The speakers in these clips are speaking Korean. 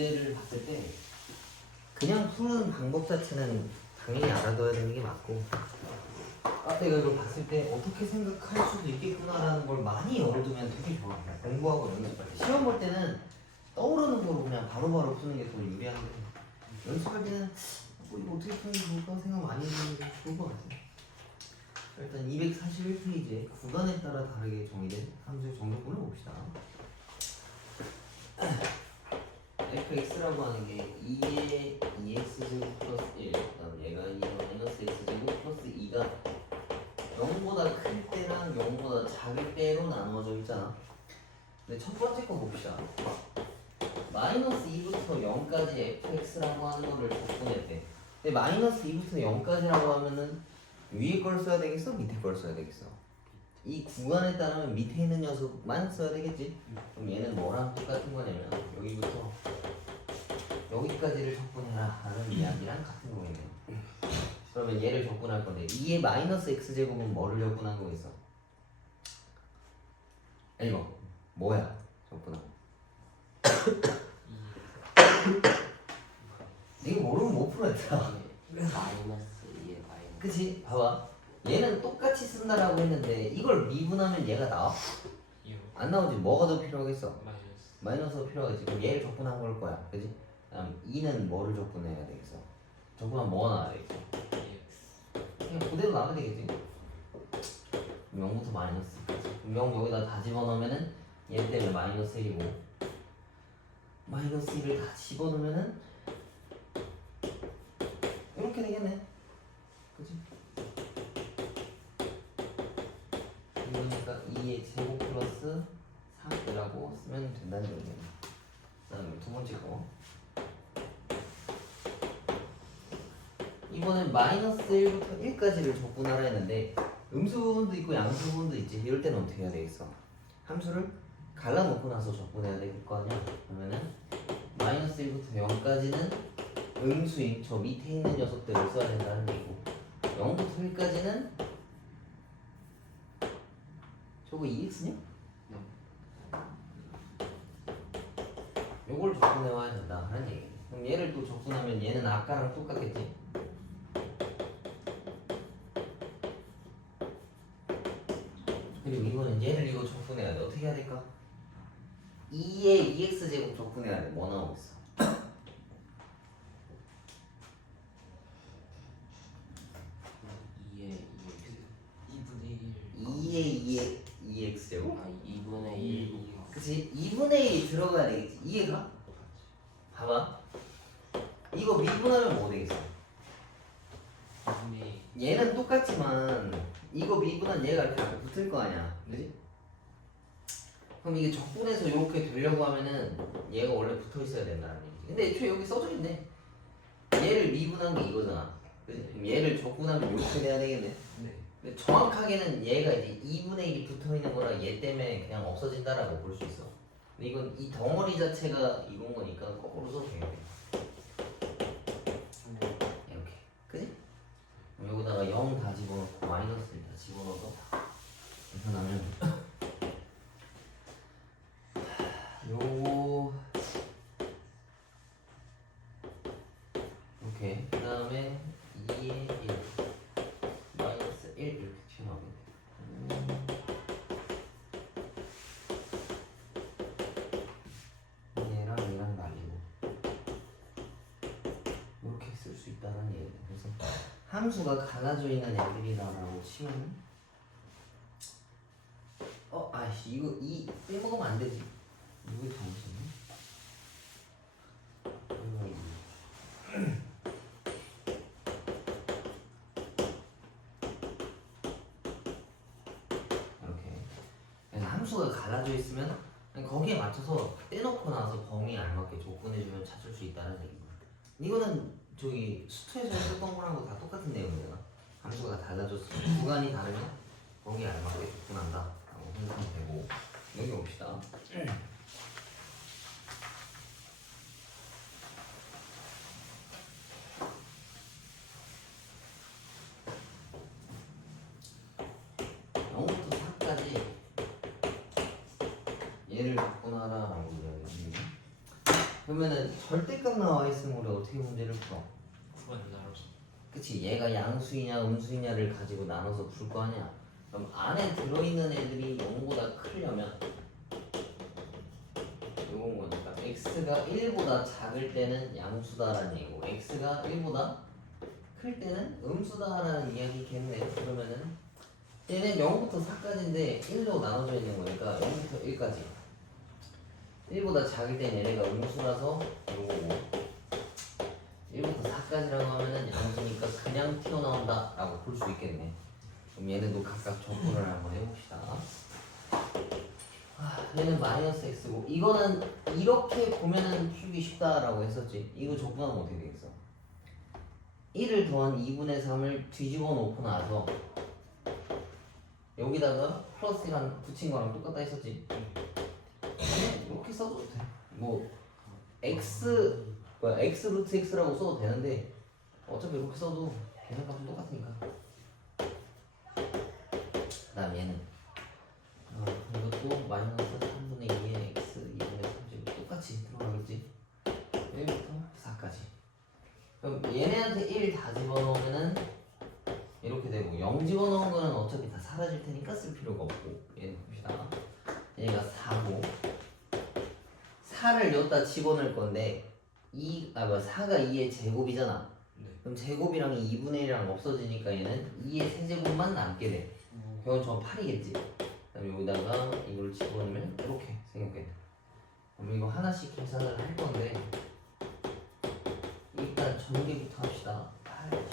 문제를 봤을 때 그냥 푸는 방법 자체는 당연히 알아둬야 되는 게 맞고 내가 이걸 봤을 때 어떻게 생각할 수도 있겠구나라는 걸 많이 열어두면 되게 좋아. 공부하고 연습할 때 시험 볼 때는 떠오르는 거로 그냥 바로바로 푸는 게 더 유리한데 연습할 때는 뭐 이거 어떻게 푸는 게 좋을까 생각 많이 해보는 게 좋을 것 같아요. 일단 241페이지에 구간에 따라 다르게 정의된 함수의 정답분을 봅시다. fx라고 하는 게 2의 2x제곱 플러스 1 그다음 얘가 2의 마이너스 x제곱 플러스 2가 0보다 클 때랑 0보다 작을 때로 나누어져 있잖아. 근데 첫 번째 거 봅시다. 마이너스 2부터 0까지 fx라고 하는 거를 적분했대. 근데 마이너스 2부터 0까지라고 하면은 위에 걸 써야 되겠어? 밑에 걸 써야 되겠어? 이 구간에 따르면 밑에 있는 녀석만 써야 되겠지? 그럼 얘는 뭐랑 똑같은 거냐면 여기부터 여기까지를 적분해라 라는 이야기랑 같은 거겠네요. 그러면 얘를 적분할 건데 2의 마이너스 x제곱은 뭐를 적분한 거겠어? 1번 뭐야 적분한 거? 이거 모르면 못 풀었다. 마이너스 2의 마이너스. 그치? 봐봐 얘는 똑같이 쓴다라고 했는데 이걸 미분하면 얘가 나와? 안 나오지. 뭐가 더 필요하겠어? 마이너스가 필요하겠지. 그럼 얘를 적분한 걸 거야 그치? 다음 2는 뭐를 적분해야 되겠어? 적분하면 뭐가 나와야 되겠어? 그냥 그대로 나오면 되겠지. 0부터 마이너스까지. 0 여기다 다 집어넣으면은 얘 때문에 마이너스 1이고 마이너스 1을 다 집어넣으면은 이렇게 되겠네. 그치? 그러니까 2의 제곱 플러스 3이라고 쓰면 된다는 얘기네. 그 다음에 두 번째 거 이번엔 마이너스 1부터 1까지를 적분하라 했는데 음수 부분도 있고 양수 부분도 있지. 이럴 때는 어떻게 해야 되겠어? 함수를 갈라놓고 나서 적분해야 될 거 아니야? 그러면은 마이너스 1부터 0까지는 음수인 저 밑에 있는 녀석들을 써야 된다는 얘기고 0부터 1까지는 저거 2x냐? 요걸 적분해와야 된다 하는 얘기네. 그럼 얘를 또 적분하면 얘는 아까랑 똑같겠지? 그리고 이거는 얘를 이거 적분해야 돼. 어떻게 해야 될까? 2의 2x제곱 적분해야 돼. 뭐 나오겠어? 2의 2x제곱? 2분의 1. 그치? 2분의 1이 들어가야 되겠지. 이해가? 봐봐. 이거 미분하면 뭐 되겠어? 얘는 똑같지만 이거 미분한 얘가 이렇게 앞에 붙을 거 아니야. 그지? 그럼 이게 적분해서 이렇게 되려고 하면은 얘가 원래 붙어 있어야 된다는 얘기지. 근데 애초에 여기 써져 있네. 얘를 미분한 게 이거잖아. 그지? 그럼 얘를 적분하면 이렇게 돼야 되겠네. 근데 정확하게는 얘가 이제 2분의 1이 붙어 있는 거라 얘 때문에 그냥 없어진다라고 볼 수 있어. 근데 이건 이 덩어리 자체가 이건 거니까 거꾸로 써도 되겠네. 이렇게. 그지? 그럼 여기다가 0 다 집어넣고 마이너스 1 다 집어넣어서 계산하면 요거 이렇게 그 다음에 2의 1 마이너스 1 이렇게 튀어나오게 돼. 얘랑 날리고 이렇게 쓸 수 있다는 얘기예요. 그래서 함수가 갈라져 있는 애들이다라고 치면 아이씨 이거 이 빼먹으면 안 되지. 이거 잠시만요. 이렇게 그래서 함수가 갈라져 있으면 거기에 맞춰서 떼놓고 나서 범위에 알맞게 조건해주면 찾을 수 있다는 얘기입니다. 이거는 저기 수투에서 했던 거랑 다 똑같은 내용이잖아. 함수가 달라졌으면 구간이 다르면 거기에 알맞게 조건한다 라고 생각하면 되고 여기 봅시다. 얘를 적분하라라고 이야기합니다. 그러면은 절대값 나와 있으면 우리 어떻게 문제를 풀어? 후반을 나눠서. 그치, 얘가 양수이냐 음수이냐를 가지고 나눠서 풀 거 아니야. 그럼 안에 들어있는 애들이 0보다 크려면 요건 거니까 x가 1보다 작을 때는 양수다라는 얘기고 x가 1보다 클 때는 음수다라는 이야기겠네. 그러면은 얘는 0부터 4까지인데 1로 나눠져 있는 거니까 0부터 1까지 1보다 작을 땐 얘네가 음수라서 요거고 1부터 4까지라고 하면은 양수니까 그냥 튀어나온다 라고 볼 수 있겠네. 그럼 얘네도 각각 적분을 한번 해봅시다. 얘는 마이너스 x고 이거는 이렇게 보면은 풀기 쉽다라고 했었지. 이거 적분하면 어떻게 되겠어? 1을 더한 2분의 3을 뒤집어 놓고 나서 여기다가 플러스랑 붙인 거랑 똑같다 했었지. 이렇게 써도 돼. 뭐 x x 루트 x라고 써도 되는데 어차피 이렇게 써도 계산값은 똑같으니까. 그다음 얘는 이것도 마이너스 3분의 2의 x 2분의 3제곱 똑같이 들어가겠지. 1부터 4까지. 그럼 얘네한테 1 다 집어넣으면은 이렇게 되고 0 집어넣은 거는 어차피 다 사라질 테니까 쓸 필요가 없고. 얘는 봅시다. 얘가 4고 4를 여기다 집어넣을 건데 4가 2의 제곱이잖아. 네. 그럼 제곱이랑 2분의 1이랑 없어지니까 얘는 2의 세제곱만 남게 돼. 그건 저 8이겠지. 그다음에 여기다가 이걸 집어넣으면 이렇게 생겼겠네. 그럼 이거 하나씩 계산을 할 건데 일단 전개부터 합시다. 8, 16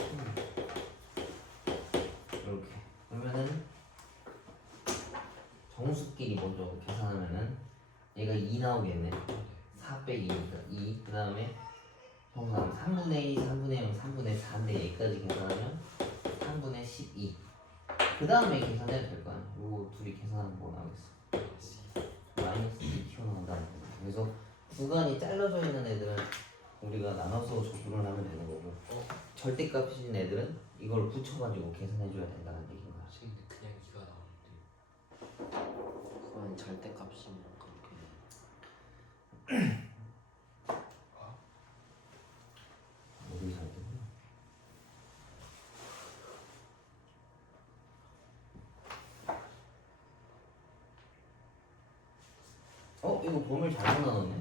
이렇게. 그러면은 정수끼리 먼저 계산하면은 얘가 2 나오겠네. 4 빼기 2니까 2. 그 다음에 정상 3분의 2, 3분의 0, 3분의 4인데 얘까지 계산하면 3분의 12. 그 다음에 계산해도 될 거 아니야. 요거 둘이 계산하면 뭐 나오겠어? 마이너스 2 튀어나온다는 거. 그래서 구간이 잘라져 있는 애들은 우리가 나눠서 적분을 하면 되는 거고 절대값이신 애들은 이걸 붙여가지고 계산해줘야 된다는 얘기인 거야. 선생님 그냥 2가 나오는데. 그건 절대값이면 그렇게 어디 잘 되구나. 이거 범위를 잘못 나눴네.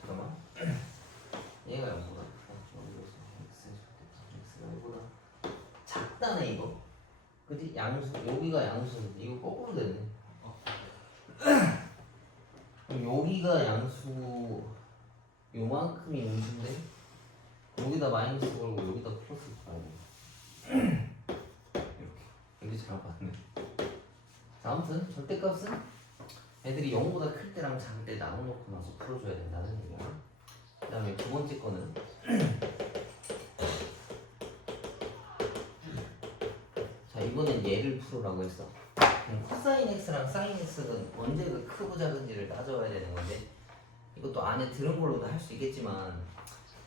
잠깐만. 얘가 0보다 x가 1보다 작다네 이거. 그치? 양수 여기가 양수인데 이거 거꾸로 되네. 그럼 여기가 양수 요만큼이 음수인데 여기다 마이너스 걸고 여기다 플러스 걸고 이렇게 잘 봤네. 자, 아무튼 절대값은 애들이 0보다 클 때랑 작을 때 나눠놓고 나서 풀어줘야 된다는 얘기야. 그 다음에 두 번째 거는 자 이번엔 얘를 풀으라고 했어. 코사인 x랑 사인 x는 언제가 크고 작은지를 따져야 되는 건데 이것도 안에 들은 걸로도 할 수 있겠지만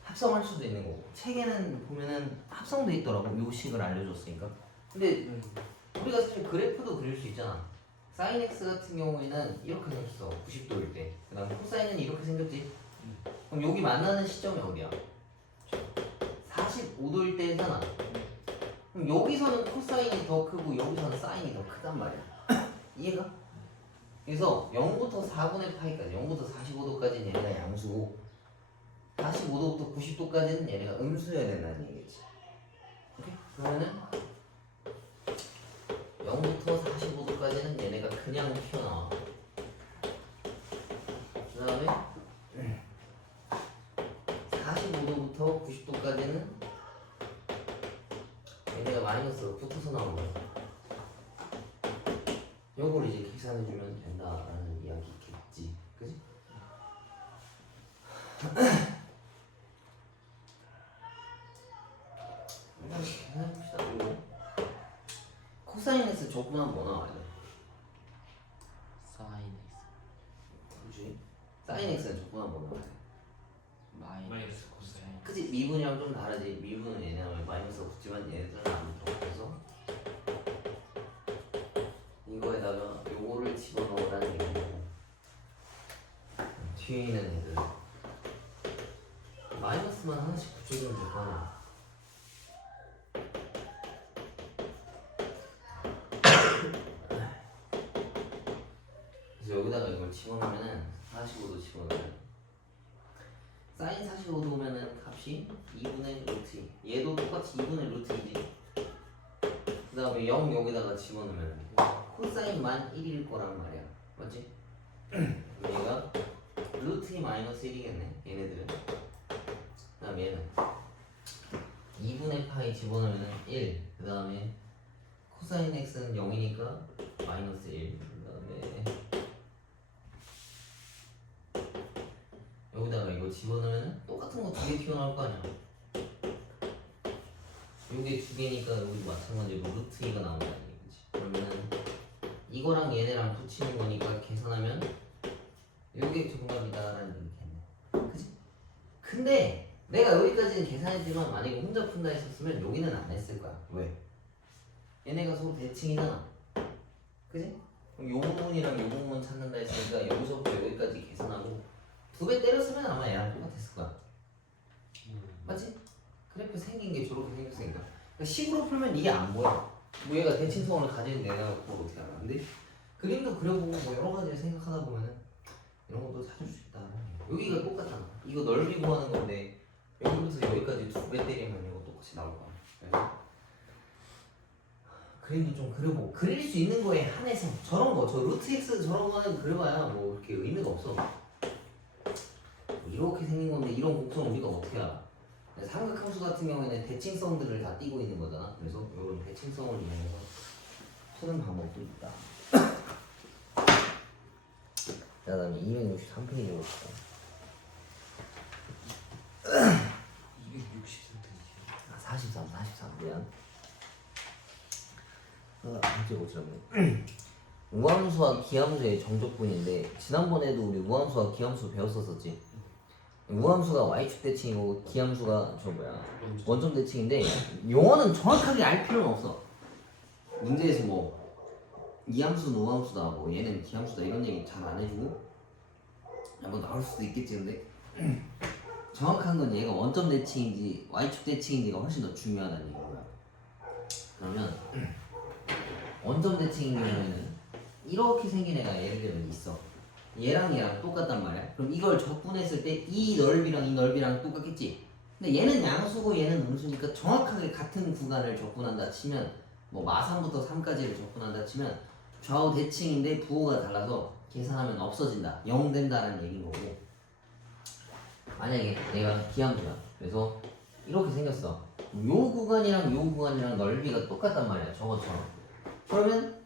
합성할 수도 있는 거고 책에는 보면은 합성돼 있더라고. 묘식을 알려줬으니까. 근데 우리가 사실 그래프도 그릴 수 있잖아. 사인 x 같은 경우에는 이렇게 생겼어. 90도일 때. 그 다음 코사인은 이렇게 생겼지. 그럼 여기 만나는 시점이 어디야? 45도일 때잖아. 그럼 여기서는 코사인이 더 크고 여기서는 사인이 더 크단 말이야. 이해가? 그래서 0부터 4분의 파이까지 0부터 45도까지는 얘네가 양수고 45도부터 90도까지는 얘네가 음수여야 된다는 얘기지. 오케이? 그러면은 0부터 45도까지는 얘네가 그냥 튀어나와. 그 다음에 45도부터 90도까지는 얘네가 마이너스가 붙어서 나오는 거야. 요걸 이제 계산해주면 된다라는 이야기겠지. 그지? 일단 계산해봅시다. 그리고 코사인 x 적분하면 뭐 나와야 돼? 사인 x 그렇지? 사인 x는 적분하면 뭐 나와야 돼? 마이너스 코사인. 그치? 미분이랑 좀 다르지. 미분은 얘네하면 마이너스가 붙지만 얘네들은 안 붙어. 그래서 이거에다가 요거를 집어넣으라는 얘기고 뒤에 있는 애들 마이너스만 하나씩 붙여주면 될 거 아니야. 그래서 여기다가 이걸 집어넣으면은 45도 집어넣으면 사인 45도 오면은 값이 2분의 루트 2. 얘도 똑같이 2분의 루트 2지. 그 다음에 0 여기다가 집어넣으면 코사인만 1일 거란 말이야. 맞지? 얘가 루트 2 마이너스 1이겠네 얘네들은. 그 다음에 얘는 2분의 파이 집어넣으면 1. 그 다음에 코사인 x는 0이니까 마이너스 1. 그 다음에 여기다가 이거 집어넣으면 똑같은 거 2개 튀어나올 거 아니야. 요게 2개니까 여기도 마찬가지로 루트 2가 나온다는 얘기지. 그러면은 이거랑 얘네랑 붙이는 거니까 계산하면 요게 정답이다라는 얘기겠네. 그치? 근데 내가 여기까지는 계산했지만 만약에 혼자 푼다 했었으면 여기는 안 했을 거야. 왜? 얘네가 서로 대칭이잖아. 그치? 그럼 요 부분이랑 요 부분 찾는다 했으니까 여기서부터 여기까지 계산하고 2배 때렸으면 아마 얘랑 똑같았을 거야. 맞지? 그래프 생긴 게 저렇게 생겼으니까. 그러니까 식으로 풀면 이게 안 보여. 뭐 얘가 대칭성을 가진 내가 그걸 어떻게 알아? 근데 그림도 그려보고 뭐 여러 가지를 생각하다 보면은 이런 것도 찾을 수 있다. 여기가 똑같잖아. 이거 넓이 구하는 건데 여기부터 여기까지 2배 때리면 이거 똑같이 나올 거야. 그래서 그림도 좀 그려보고 그릴 수 있는 거에 한해서 저런 거, 저 루트 x 저런 거는 그려봐야 뭐 그렇게 의미가 없어. 이렇게 생긴 건데 이런 곡선 우리가 어떻게 알아? 삼각함수 같은 경우에는 대칭성들을 다 띄고 있는 거잖아. 그래서 이런 대칭성을 이용해서 푸는 방법도 있다. 자, 그다음에 263페이지 봅시다. 263페이지. 43 미안. 이제 보시라면 우함수와 기함수의 정적분인데 지난번에도 우리 우함수와 기함수 배웠었지. 우함수가 y축 대칭이고 기함수가 저 뭐야 원점 대칭인데 용어는 정확하게 알 필요는 없어. 문제에서 뭐 이함수는 우함수다, 뭐 얘는 기함수다 이런 얘기 잘 안 해주고 뭐 나올 수도 있겠지. 근데 정확한 건 얘가 원점 대칭인지 y축 대칭인지가 훨씬 더 중요하다는 얘기고요. 그러면 원점 대칭인 경우에는 이렇게 생긴 애가 예를 들면 있어. 얘랑 얘랑 똑같단 말이야. 그럼 이걸 적분했을 때 이 넓이랑 이 넓이랑 똑같겠지. 근데 얘는 양수고 얘는 음수니까 정확하게 같은 구간을 적분한다 치면 뭐 마3부터 3까지를 적분한다 치면 좌우 대칭인데 부호가 달라서 계산하면 없어진다, 0 된다라는 얘기인 거고. 만약에 얘가 기함수야. 그래서 이렇게 생겼어. 요 구간이랑 넓이가 똑같단 말이야, 저것처럼. 그러면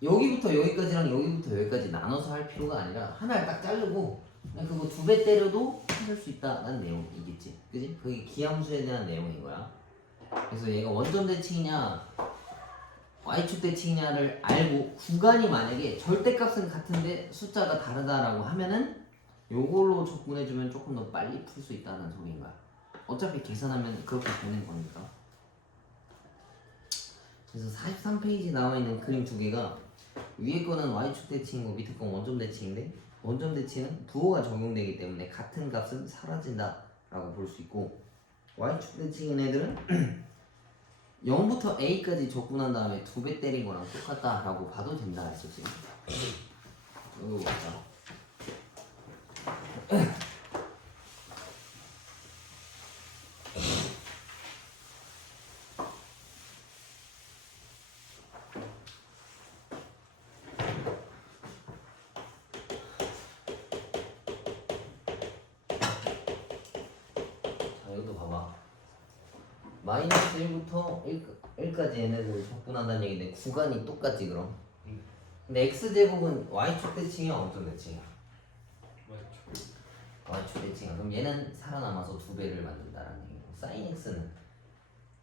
여기부터 여기까지랑 여기부터 여기까지 나눠서 할 필요가 아니라 하나를 딱 자르고 그냥 그거 2배 때려도 찾을 수 있다는 내용이겠지. 그지? 그게 기함수에 대한 내용인 거야. 그래서 얘가 원점 대칭이냐 y축 대칭이냐를 알고 구간이 만약에 절대값은 같은데 숫자가 다르다라고 하면은 요걸로 적분해주면 조금 더 빨리 풀 수 있다는 소리인 거야. 어차피 계산하면 그렇게 되는 거니까. 그래서 43페이지 나와있는 그림 2개가 위에 거는 y축 대칭이고 밑에 건 원점 대칭인데 원점 대칭은 부호가 적용되기 때문에 같은 값은 사라진다 라고 볼 수 있고, y축 대칭인 애들은 0부터 a까지 적분한 다음에 2배 때린 거랑 똑같다 라고 봐도 된다 했었지. 이거 볼까? 마이너스 1부터 1까지 얘네들 적분한다는 얘기인데 구간이 똑같지 그럼? 근데 x제곱은 y축 대칭이야 원점 대칭이야? y축 대칭이야. 그럼 얘는 살아남아서 2배를 만든다라는 얘기고, sin x는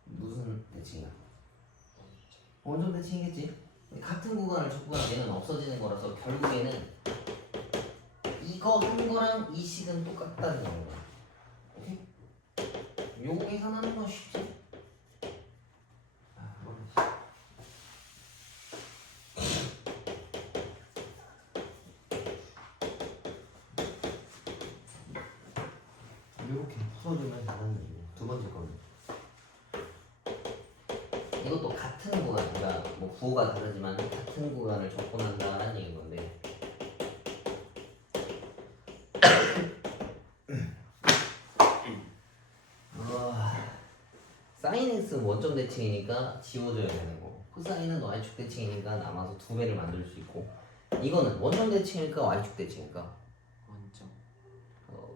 무슨 대칭이야? 원점 대칭이겠지? 같은 구간을 적분하면 얘는 없어지는 거라서 결국에는 이거 한 거랑 이 식은 똑같다는 거야. 오케이? 요거 계산하는 건 쉽지? 이렇게 풀어주면 나는 두 번째 거는 이것도 같은 구간, 그러니까 뭐 구호가 다르지만 같은 구간을 접근한다라는 얘기인 건데 사인 x는 원점 대칭이니까 지워져야 되는 거고 코사인은 y축 대칭이니까 남아서 두 배를 만들 수 있고 이거는 원점 대칭일까 y축 대칭일까? 원점.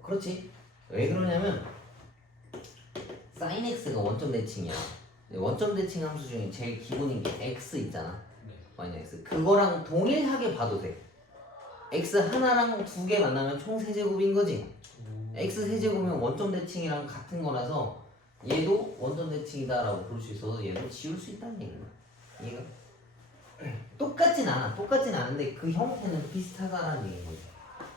그렇지. 왜 그러냐면 사인 x가 원점 대칭이야. 원점 대칭 함수 중에 제일 기본인 게 x 있잖아. 네. 마이너스 x 그거랑 동일하게 봐도 돼. x 하나랑 두 개 만나면 총 세제곱인 거지. x 세제곱이면 원점 대칭이랑 같은 거라서 얘도 원점 대칭이다라고 볼 수 있어서 얘도 지울 수 있다는 얘기야. 얘가 똑같진 않아. 똑같진 않은데 그 형태는 비슷하다라는 얘기인 거지.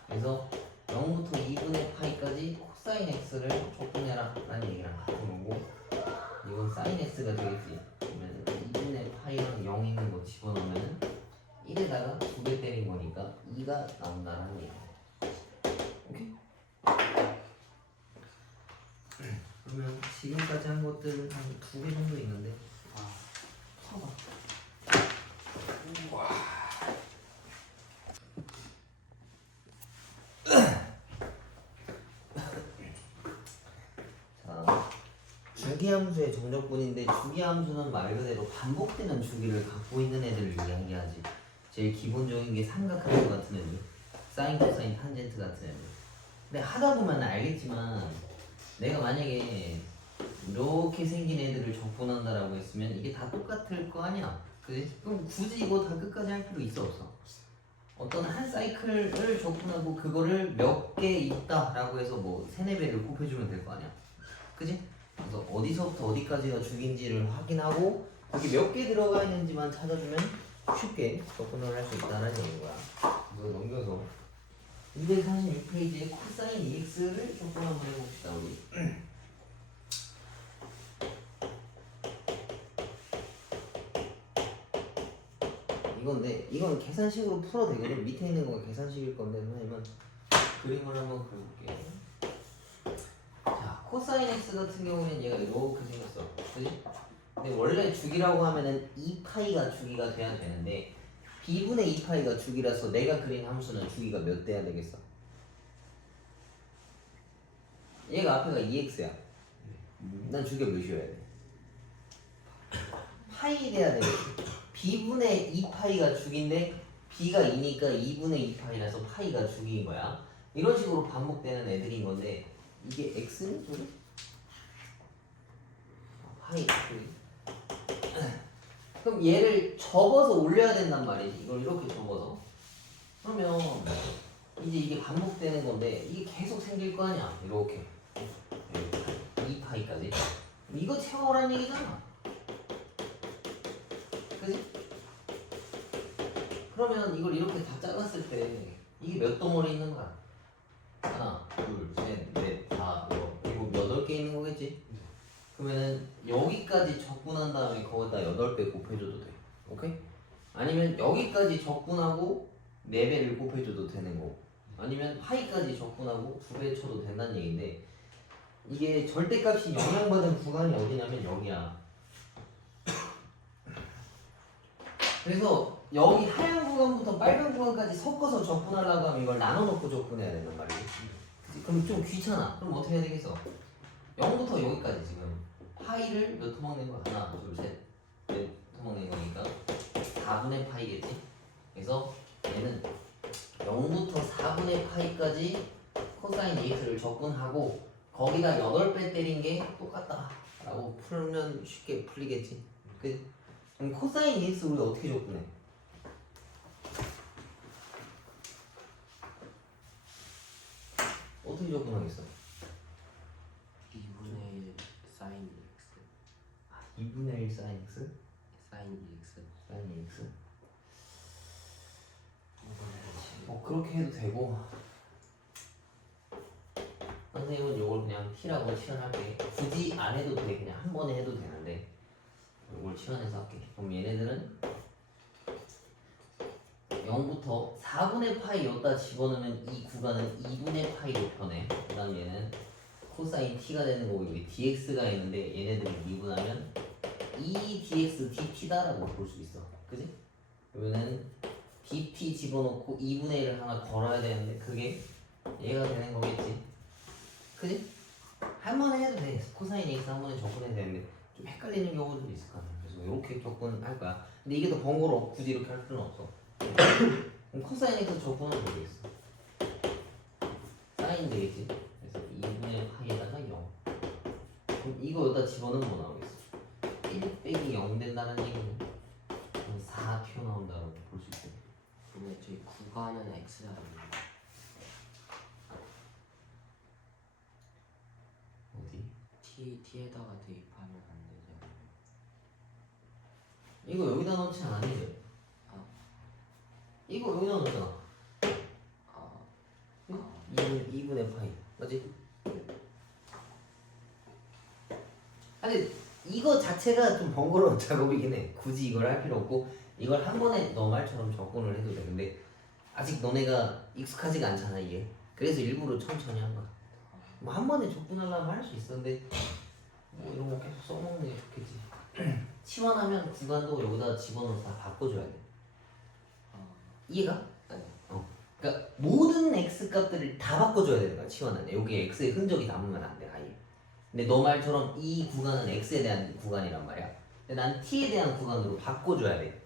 그래서 0부터 2분의 파이까지 코사인 x를 적분해라 라는 얘기랑 같은 거고 이건 사인 x가 되겠지. 그러면 2분의 파이랑 0 있는 거 집어넣으면 1에다가 2배 때린 거니까 2가 나온다라는 얘기야. 오케이? 그러면 지금까지 한 것들은 한 2개 정도 있는데 풀어봐. 자, 주기함수의 정적분인데 주기함수는 말 그대로 반복되는 주기를 갖고 있는 애들을 이야기하지. 제일 기본적인 게 삼각함수 같은 애들, 사인, 코사인, 탄젠트 같은 애들. 근데 하다 보면 알겠지만 내가 만약에 이렇게 생긴 애들을 적분한다라고 했으면 이게 다 똑같을 거 아니야. 그지? 그럼 굳이 이거 다 끝까지 할 필요 있어 없어? 어떤 한 사이클을 적분하고 그거를 몇 개 있다라고 해서 뭐 세네 배를 곱해주면 될 거 아니야. 그지? 그래서 어디서부터 어디까지가 죽인지를 확인하고 거기 몇 개 들어가 있는지만 찾아주면 쉽게 적분을 할 수 있다는 얘기인 거야. 이거 넘겨서 246페이지에 코사인 EX를 적분 한번 해봅시다 우리. 이건데 이건 계산식으로 풀어도 되거든. 밑에 있는 건 계산식일 건데 선생님은 그림을 한번 그려볼게요. 자, 코사인 x 같은 경우는 얘가 이렇게 생겼어. 그지? 근데 원래 주기라고 하면은 2파이가 주기가 돼야 되는데 b분의 2파이가 주기라서 내가 그린 함수는 주기가 몇 돼야 되겠어? 얘가 앞에가 2x야. 난 주기가 몇이어야 돼? 파이 돼야 되겠지. b분의 2파이가 주기인데 b가 2니까 2분의 2파이라서 파이가 주기인 거야. 이런 식으로 반복되는 애들인 건데 이게 x니 저게? 파이 주기. 그럼 얘를 접어서 올려야 된단 말이지. 이걸 이렇게 접어서. 그러면 이제 이게 반복되는 건데 이게 계속 생길 거 아니야. 이렇게 2파이까지. 이거 채워오라는 얘기잖아. 그지? 그러면 이걸 이렇게 다 잘랐을 때 이게 몇 덩어리 있는 거야? 하나, 둘, 셋, 넷, 다, 이거 8개 있는 거겠지? 그러면은 여기까지 적분한 다음에 거기다 8배 곱해줘도 돼. 오케이? 아니면 여기까지 적분하고 4배를 곱해줘도 되는 거고 아니면 파이까지 적분하고 2배 쳐도 된다는 얘기인데 이게 절대값이 영향받은 구간이 어디냐면 여기야. 그래서 여기 하얀 구간부터 빨간 구간까지 섞어서 적분하려고 하면 이걸 나눠놓고 적분해야 된단 말이지. 그럼 좀 귀찮아. 그럼 어떻게 해야 되겠어? 0부터 여기까지 지금 파이를 몇 토막 낸 거야? 하나, 둘, 셋, 넷 토막 낸 거니까 4분의 파이겠지? 그래서 얘는 0부터 4분의 파이까지 코사인 EX를 적분하고 거기다 8배 때린 게 똑같다 라고 풀면 쉽게 풀리겠지. 그럼 코사인 EX 우리가 어떻게 적분해? 어떻게 적분하겠어? 2분의 1 사인 x 2분의 1 사인 X? 사인 x 사인 X? 그렇게 해도 되고 선생님은 이걸 그냥 T라고 치환할게. 굳이 안 해도 돼. 그냥 한 번에 해도 되는데 이걸 치환해서 할게. 그럼 얘네들은 0부터 4분의 파이 여기다 집어넣으면 이 구간은 2분의 파이로 변해. 그 다음 얘는 코사인 t가 되는 거고 여기 dx가 있는데 얘네들을 미분하면 e dx dt다라고 볼 수 있어. 그지? 그러면은 dt 집어넣고 2분의 1을 하나 걸어야 되는데 그게 얘가 되는 거겠지. 그지? 한 번에 해도 돼. 코사인 x 한 번에 접근해야 되는데 좀 헷갈리는 경우도 있을 거 아니야. 그래서 이렇게 접근할 거야. 근데 이게 더 번거로워. 굳이 이렇게 할 필요는 없어. 그럼 코사인 x 접근은 되겠어. 사인 되겠지. 그래서 2분의 파이에다가 0. 그럼 이거 여기다 집어넣으면 뭐 나오겠어? 1 빼기 0 된다는 얘기는 그럼 4 튀어나온다고 볼 수 있어. 근데 저희 구간은 x라고 어디? t에다가 대입하면 안 되죠. 이거 여기다 넣지 않았니? 아. 이거 여기다 넣었잖아. 아, 2분의 파이 맞지? 아니 이거 자체가 좀 번거로운 작업이긴 해. 굳이 이걸 할 필요 없고 이걸 한 번에 너 말처럼 접근을 해도 돼. 근데 아직 너네가 익숙하지가 않잖아 이게. 그래서 일부러 천천히 한 거야. 뭐 한 번에 접근하려면 할 수 있었는데 뭐 이런 거 계속 써먹는 게 좋겠지. 치환하면 구간도 여기다 집어넣어서 다 바꿔줘야 돼. 이해가? 네. 그러니까 모든 x 값들을 다 바꿔줘야 되는 거야. 치환하는 여기 x의 흔적이 남으면 안 돼. 아예. 근데 너 말처럼 이 구간은 x에 대한 구간이란 말이야. 근데 난 t에 대한 구간으로 바꿔줘야 돼.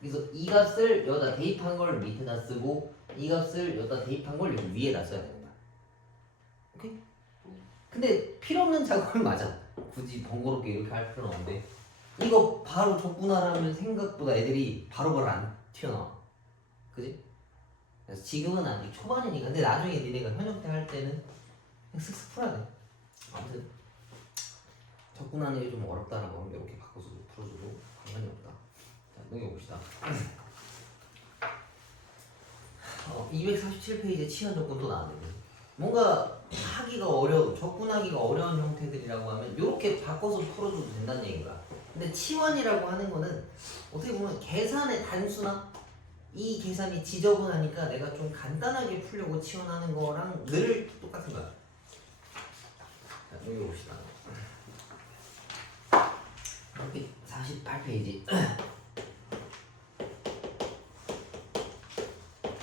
그래서 이 값을 여기다 대입한 걸 밑에다 쓰고 이 값을 여기다 대입한 걸 여기 위에다 써야 되는 거야. 오케이? 근데 필요 없는 작업은 맞아. 굳이 번거롭게 이렇게 할 필요는 없는데 이거 바로 접근하라면 생각보다 애들이 바로바로 안 튀어나와. 그지? 그래서 지금은 아직 초반이니까. 근데 나중에 니네가 현역 때 할 때는 그냥 슥슥 풀어야 돼. 아무튼 접근하는 게 좀 어렵다는 거 이렇게 바꿔서 풀어줘도 상관이 없다. 자, 넘겨봅시다. 247페이지에 치환 조건 또 나왔는데 뭔가 하기가 어려운, 접근하기가 어려운 형태들이라고 하면 이렇게 바꿔서 풀어줘도 된다는 얘기가. 근데 치환이라고 하는 거는 어떻게 보면 계산의 단수나 이 계산이 지저분하니까 내가 좀 간단하게 풀려고 치환하는 거랑 늘 똑같은 거야. 자, 여기 봅시다. 여기 48페이지.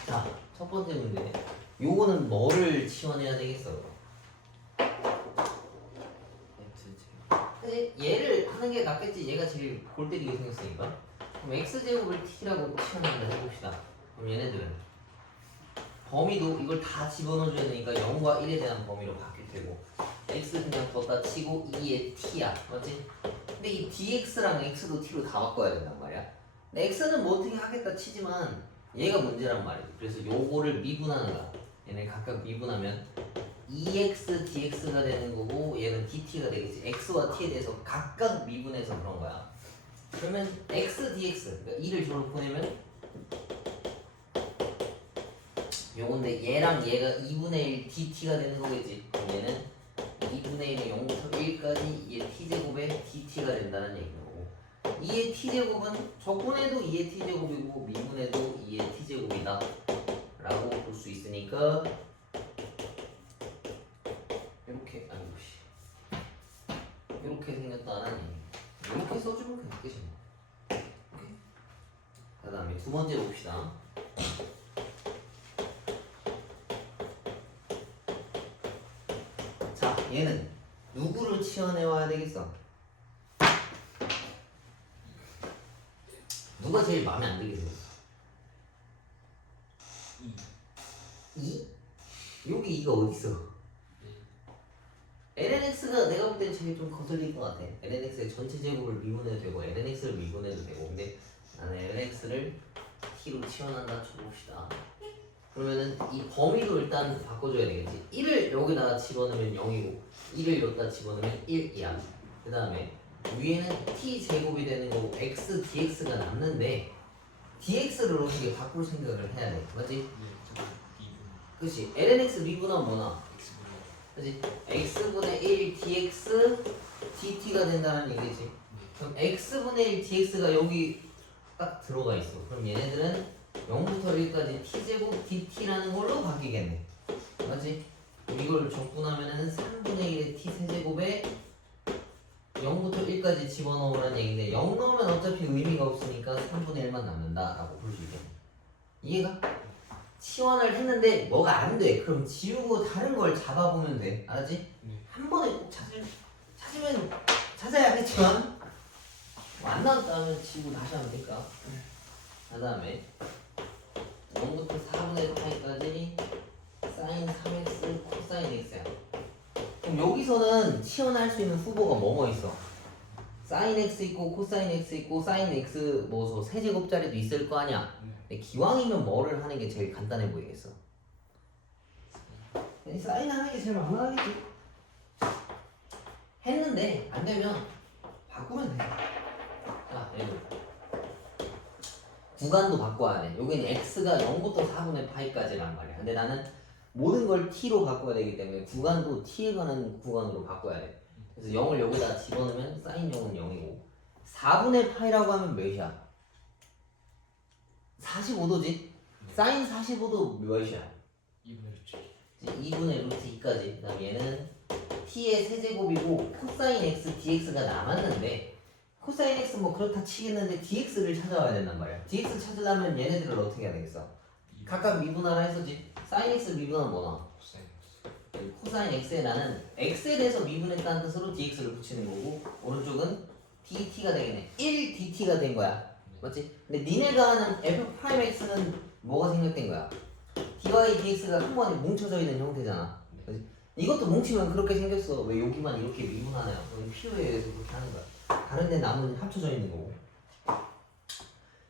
자, 첫 번째 문제. 요거는 뭐를 치환해야 되겠어? x제곱. 얘를 하는 게 낫겠지. 얘가 제일 골 때리게 생겼으니까. 그럼 x제곱을 t라고 치환한다 해봅시다. 그럼 얘네들은 범위도 이걸 다 집어넣어줘야 되니까 0과 1에 대한 범위로 바뀔 테고 x 그냥 걷다 치고 2에 t야. 맞지? 근데 이 dx랑 x도 t로 다 바꿔야 된단 말이야. 근데 x는 뭐 어떻게 하겠다 치지만 얘가 문제란 말이야. 그래서 요거를 미분하는 거야. 얘네 각각 미분하면 2x dx가 되는 거고 얘는 dt가 되겠지. x와 t에 대해서 각각 미분해서 그런 거야. 그러면 x dx 그러니까 2를 저로 보내면 요건데 얘랑 얘가 2분의 1 dt가 되는 거겠지. 그럼 얘는 2분의 1의 0부터 1까지 2의 t제곱에 dt가 된다는 얘기인 거고 2의 t제곱은 적분해도 2의 t제곱이고 미분해도 2의 t제곱이다 라고 볼 수 있으니까 이렇게 이렇게 생겼다는 얘기. 이렇게 써주면 그냥 끝이야. 오케이? 그 다음에 두 번째 봅시다. 자, 얘는 누구를 치환해와야 되겠어? 누가 제일 마음에 안 들겠어? 2? 여기 2가 어딨어? lnx가 내가 볼 때 제일 좀 거슬릴 것 같아. lnx의 전체 제곱을 미분해도 되고 lnx를 미분해도 되고 근데 나는 lnx를 t로 치환한다 쳐봅시다. 그러면은 이 범위도 일단 바꿔줘야 되겠지. 1을 여기다가 집어넣으면 0이고 1을 여기다 집어넣으면 1이야. 그 다음에 위에는 t제곱이 되는 거고 x dx가 남는데 dx를 어떻게 바꿀 생각을 해야 돼. 맞지? 그치? lnx 미분하면 뭐나? 그치? x분의 1 dx dt가 된다는 얘기지. 그럼 x분의 1 dx가 여기 딱 들어가 있어. 그럼 얘네들은 0부터 1까지 t제곱 dt라는 걸로 바뀌겠네. 맞지? 이걸 적분하면은 3분의 3분의 1의 t 세제곱에 0부터 1까지 집어넣으라는 얘기인데 0 넣으면 어차피 의미가 없으니까 3분의 1만 남는다라고 볼 수 있겠네. 이해가? 치환을 했는데 뭐가 안 돼. 그럼 지우고 다른 걸 잡아보면 돼. 알았지? 네. 한 번에 꼭 찾으면 찾아야겠지만 뭐 안 나왔다면 지우고 다시 하면 될까? 그 다음에 0부터 4분의 파이까지 사인 3x 코사인 x야. 그럼 여기서는 치환할 수 있는 후보가 뭐뭐 있어? 사인 x 있고 코사인 x 있고 사인 x 뭐 세제곱짜리도 있을 거 아니야. 근데 기왕이면 뭐를 하는 게 제일 간단해 보이겠어? 사인 하는 게 제일 만만하겠지. 했는데 안 되면 바꾸면 돼. 자, 얘들 구간도 바꿔야 돼. 여기는 x가 0부터 4분의 파이까지란 말이야. 근데 나는 모든 걸 t로 바꿔야 되기 때문에 구간도 t에 관한 구간으로 바꿔야 돼. 그래서 0을 여기다 집어넣으면 사인 0은 0이고 4분의 파이라고 하면 몇이야? 45도지? 사인 45도 몇이야? 2분의 루트 2분의 루트 2까지. 그 다음 얘는 t의 세제곱이고 코사인 x dx가 남았는데 코사인 x 뭐 그렇다 치겠는데 dx를 찾아와야 된단 말이야. dx 찾으려면 얘네들을 어떻게 해야 되겠어? 각각 미분하라 했었지. 사인 x 미분하면 뭐 나와? 코사인 코사인 x에 나는 x에 대해서 미분했다는 뜻으로 dx를 붙이는 거고 오른쪽은 dt가 되겠네. 1dt가 된 거야. 맞지? 근데 니네가 하는 f'x는 뭐가 생략된 거야? dy dx가 한 번에 뭉쳐져 있는 형태잖아. 그치? 이것도 뭉치면 그렇게 생겼어. 왜 여기만 이렇게 미분하나요? 그건 필요에 의해서 그렇게 하는 거야. 다른 데 나머지는 합쳐져 있는 거고.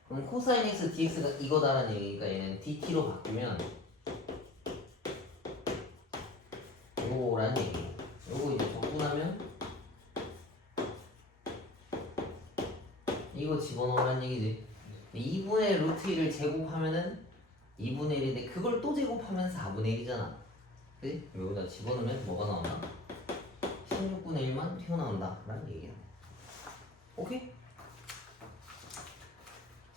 그럼 코사인 x dx가 이거다라는 얘기니까 얘는 dt로 바꾸면 요거라는 얘기고 요거 이제 적분하면 이거 집어넣으라는 얘기지. 2분의 루트 1을 제곱하면은 2분의 1인데 그걸 또 제곱하면 4분의 1이잖아. 그치? 여기다 집어넣으면 뭐가 나오나? 16분의 1만 튀어나온다 라는 얘기야. 오케이?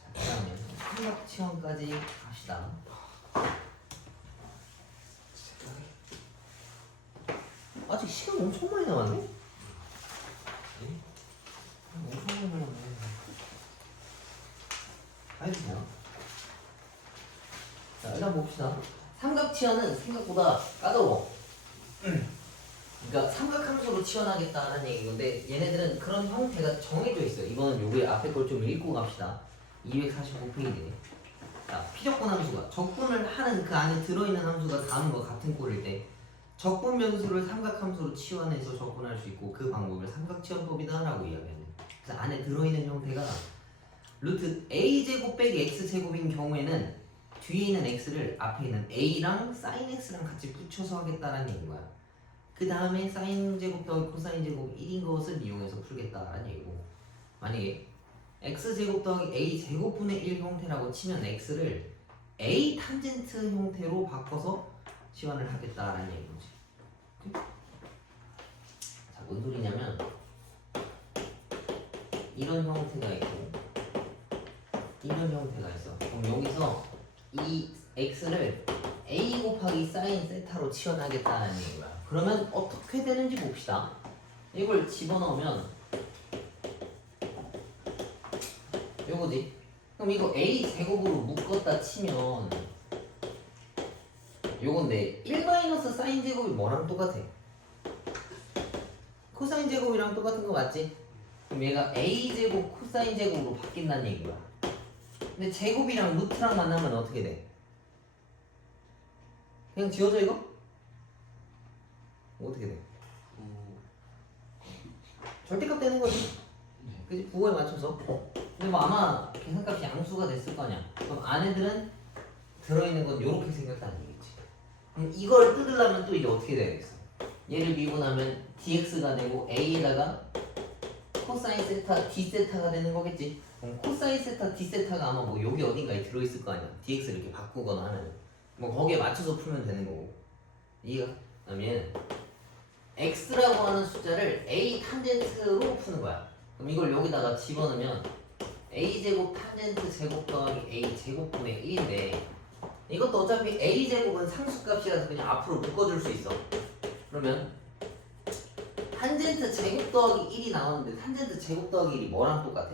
자, 그 다음에 삼각치원까지 갑시다. 아직 시간 엄청 많이 남았네? 엄청 많이 남았네. 해도 되나? 자, 일단 봅시다. 삼각치환은 생각보다 까다로워. 그러니까 삼각함수로 치환하겠다는 얘기인데 얘네들은 그런 형태가 정해져 있어요. 이거는 요게 앞에 걸 좀 읽고 갑시다. 245페이지네. 자, 피적분 함수가 적분을 하는 그 안에 들어있는 함수가 다음과 같은 꼴일 때 적분 변수를 삼각함수로 치환해서 적분할 수 있고 그 방법을 삼각치환법이다 라고 이야기하는. 그래서 안에 들어있는 형태가 루트 a제곱 빼기 x제곱인 경우에는 뒤에 있는 x를 앞에 있는 a랑 sin x랑 같이 붙여서 하겠다라는 얘기인 거야. 그 다음에 sin 제곱 더하기 코사인 제곱 1인 것을 이용해서 풀겠다라는 얘기고, 만약에 x 제곱 더하기 a 제곱분의 1 형태라고 치면 x를 a 탄젠트 형태로 바꿔서 치환을 하겠다라는 얘기지. 자, 뭔 소리냐면 이런 형태가 있고 이런 형태가 있어. 그럼 여기서 이 x를 a 곱하기 sin 세타로 치환하겠다는 얘기야. 그러면 어떻게 되는지 봅시다. 이걸 집어넣으면 요거지. 그럼 이거 a 제곱으로 묶었다 치면 요건데 1 마이너스 sin 제곱이 뭐랑 똑같아? 코사인 제곱이랑 똑같은 거 맞지? 그럼 얘가 a 제곱 코사인 제곱으로 바뀐다는 얘기야. 근데 제곱이랑 루트랑 만나면 어떻게 돼? 그냥 지워져 이거? 어떻게 돼? 절대값 되는 거지. 그치? 부호에 맞춰서. 근데 뭐 아마 계산값이 양수가 됐을 거 아니야. 그럼 안에들은 들어있는 건 이렇게 생겼다는 얘기지. 그럼 이걸 뜯으려면 또 이게 어떻게 돼야겠어? 얘를 미분하면 dx가 되고 a에다가 코사인 세타 d 세타가 되는 거겠지. 그럼 코사인 세타 d 세타가 아마 뭐 여기 어딘가에 들어있을 거 아니야. dx를 이렇게 바꾸거나 하면 뭐 거기에 맞춰서 풀면 되는 거고. 이해가? 그럼 얘는 x라고 하는 숫자를 a 탄젠트로 푸는 거야. 그럼 이걸 여기다가 집어넣으면 a 제곱 탄젠트 제곱 더하기 a 제곱분의 1인데 이것도 어차피 a 제곱은 상수값이라서 그냥 앞으로 묶어줄 수 있어. 그러면 탄젠트 제곱 더하기 1이 나오는데 탄젠트 제곱 더하기 1이 뭐랑 똑같아?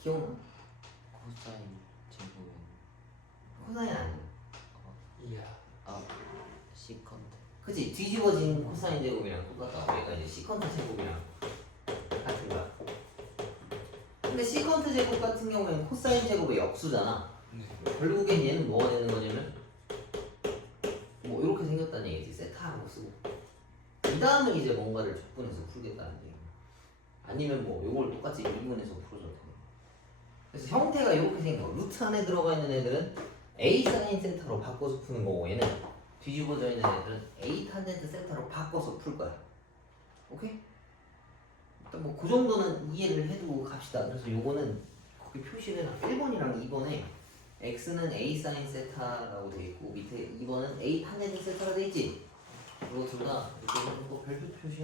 기억나? 코사인 제곱은 코사인 아니야. 이야. 아 시컨트. 그치? 뒤집어진 코사인 제곱이랑 똑같다. 얘가 이제 시컨트 제곱이랑 같은 거야. 근데 시컨트 제곱 같은 경우에는 코사인 제곱의 역수잖아. 네. 결국엔 얘는 뭐가 되는 거냐면 뭐 이렇게 생겼다는 얘기지. 세타라고 쓰고 이 다음에 이제 뭔가를 적분해서 풀겠다는 얘기. 아니면 뭐 요걸 똑같이 미분해서 풀어줘도 돼. 그래서 형태가 이렇게 생겨. 루트 안에 들어가 있는 애들은 A 사인 세타로 바꿔서 푸는 거고 얘는 뒤집어져 있는 애들은 A 탄젠트 세타로 바꿔서 풀 거야. 오케이? 일단 뭐 그 정도는 이해를 해두고 갑시다. 그래서 요거는 거기 표시를 해놔. 1번이랑 2번에 X는 A 사인 세타라고 돼 있고 밑에 2번은 A 탄젠트 세타가 돼 있지. 그리고 둘 다 이렇게 해서 또 별표 표시해.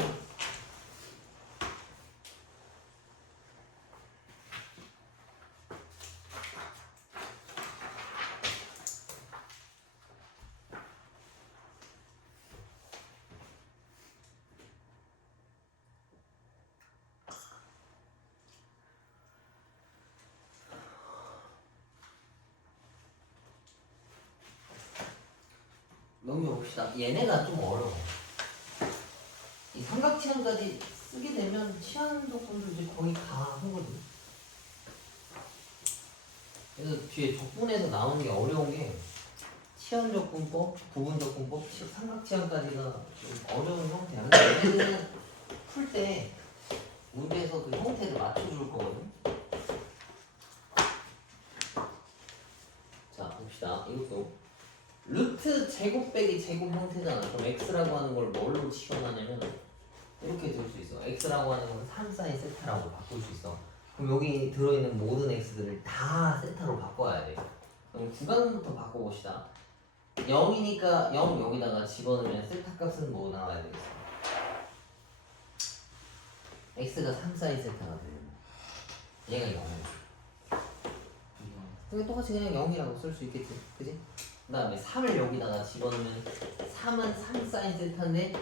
넘겨봅시다. 얘네가 좀 어려워. 이 삼각치안까지 쓰게 되면 치안 조건도 이제 거의 다 하거든. 그래서 뒤에 적분에서 나오는 게 어려운 게 치안 조건법, 부분 조건법, 삼각치안까지가 좀 어려운 형태야. 근데 얘네들은 풀 때 문제에서 그 형태를 맞춰줄 거거든. 자, 봅시다. 이것도 루트 제곱 빼기 제곱 형태잖아. 그럼 x라고 하는 걸 뭘로 치환하냐면 이렇게 될 수 있어. x라고 하는 건 3 사인 세타라고 바꿀 수 있어. 그럼 여기 들어있는 모든 x들을 다 세타로 바꿔야 돼. 그럼 구간부터 바꿔봅시다. 0이니까 0 여기다가 집어넣으면 세타 값은 뭐 나와야 되겠어? x가 3 사인 세타가 되는 얘가 0이야. 그러니까 똑같이 그냥 0이라고 쓸 수 있겠지. 그지? 그 다음에 3을 여기다가 집어넣으면 3은 3 사인 세타인데